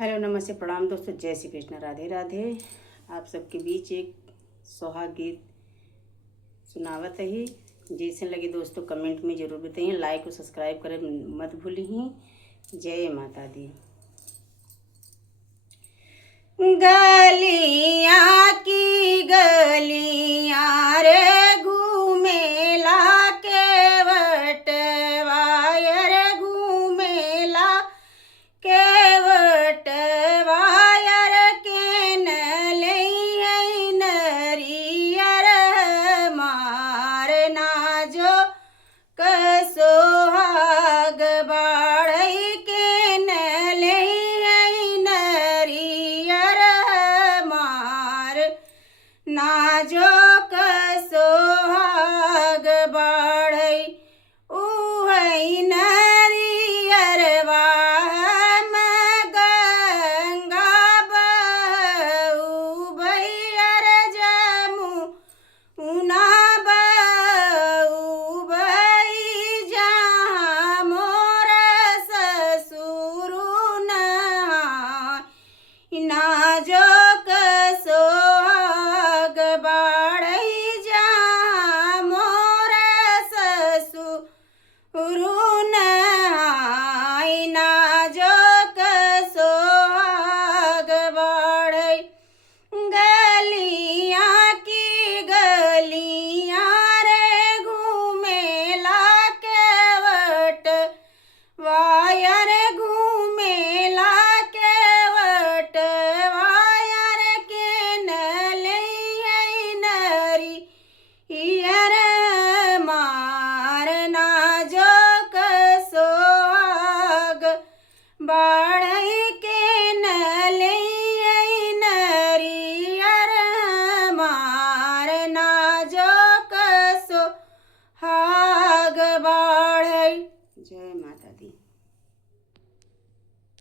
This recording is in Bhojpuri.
हेलो नमस्ते प्रणाम दोस्तों, जय श्री कृष्ण, राधे राधे। आप सबके बीच एक सुहाग गीत सुनावत ही। जैसे लगे दोस्तों कमेंट में ज़रूर बताइए, लाइक और सब्सक्राइब करें मत भूलिए। जय माता दी। गलियाँ की गलियाँ रे घूमेला केवटवा रे घूमेला केवटवा रे केन लई नरियर मारना जो कसोहाग बाढ़ई केन लई नरियर मार ना जो कसोहाग बाढ़ई उहई नरियरवा में गंगा बहू भैयर जमू उना बहू भई जहाँ मोर ससुर ना जो कसोहाग बाढ़ई जहाँ मोर ससुर ना जो कसोहाग बाढ़ई। गलियाँ की गलियाँ रे घूमेला केवट वायर घूमेला केवट वायर केन लई नरी यर मारना जो कसोहाग बाढ़ई केन लई नरियर मारना जो कसोहाग बाढ़ई। जय माता दी।